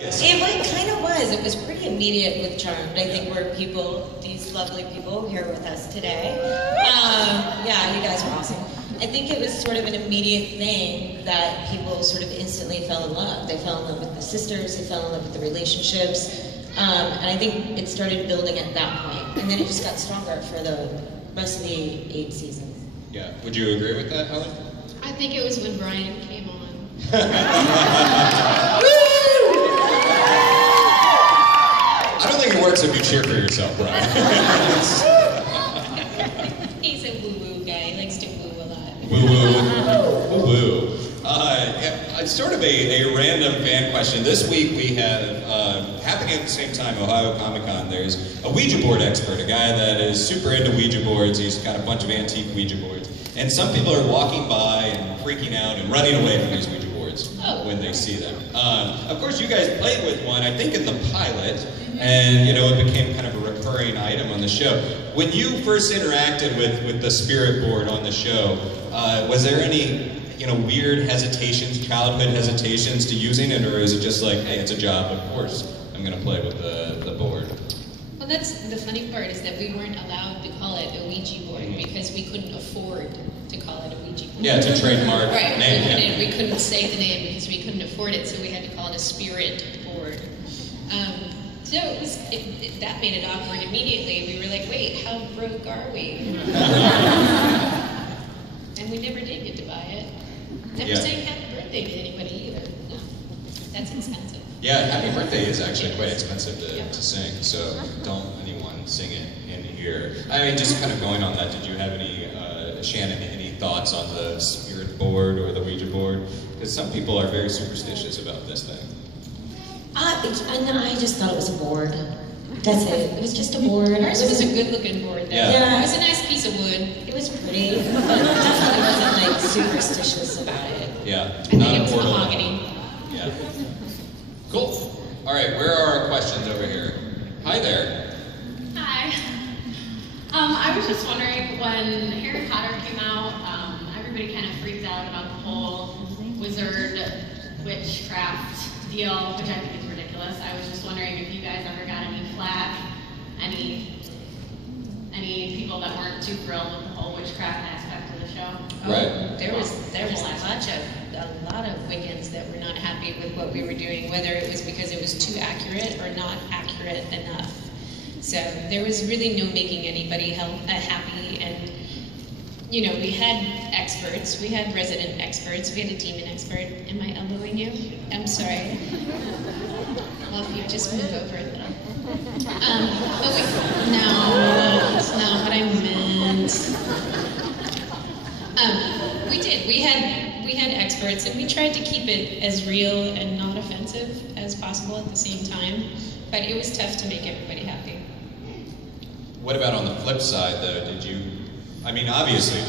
Kind of was. It was pretty immediate with Charmed. I think where these lovely people here with us today. Yeah, you guys were awesome. I think it was sort of an immediate thing that people sort of instantly fell in love. They fell in love with the sisters, they fell in love with the relationships. And I think it started building at that point. And then it just got stronger for the rest of the 8 seasons. Yeah. Would you agree with that, Helen? I think it was when Brian came on. I don't think it works if you cheer for yourself, Brian. He's a woo-woo guy. He likes to woo a lot. Woo-woo. Woo-woo. It's sort of a random fan question. This week we have, happening at the same time, Ohio Comic-Con, there's a Ouija board expert, a guy that is super into Ouija boards. He's got a bunch of antique Ouija boards. And some people are walking by and freaking out and running away from these Ouija boards when they see them. Of course, you guys played with one, I think in the pilot, and it became kind of a recurring item on the show. When you first interacted with the spirit board on the show, was there any weird hesitations, childhood hesitations to using it, or is it just like, hey, it's a job, of course I'm going to play with the board? Well, that's the funny part, is that we weren't allowed to call it a Ouija board because we couldn't afford to call it a Ouija board. Yeah, it's a trademark right, name. We couldn't say the name because we couldn't afford it, so we had to call it a spirit board. So that made it awkward immediately. We were like, wait, how broke are we? And we never did get to buy it. Never saying happy birthday to anybody either. No, that's expensive. Yeah, happy birthday is actually quite expensive to sing, so don't anyone sing it in here. I mean, just kind of going on that, did you have any, Shannon, any thoughts on the spirit board or the Ouija board? Because some people are very superstitious about this thing. I just thought it was a board. That's it. It was just a board. Ours was a good-looking board, though. Yeah. It was a nice piece of wood. It was pretty, but definitely wasn't like superstitious about it. Yeah. I think it was mahogany. Yeah. Cool. All right, where are our questions over here? Hi there. Hi. I was just wondering, when Harry Potter came out, everybody kind of freaked out about the whole wizard witchcraft deal, which I think is ridiculous. I was just wondering if you guys ever got any flack, any people that weren't too thrilled with the whole witchcraft aspect of the show. Right. There was a lot of Wiccans that were not happy with what we were doing, whether it was because it was too accurate or not accurate enough. So there was really no making anybody happy, and we had experts, we had resident experts, we had a demon expert. Am I elbowing you? I'm sorry. Well, if you just move over a little. No, that's not what I meant. We did. We had experts, and we tried to keep it as real and not offensive as possible at the same time. But it was tough to make everybody happy. What about on the flip side, though? I mean, obviously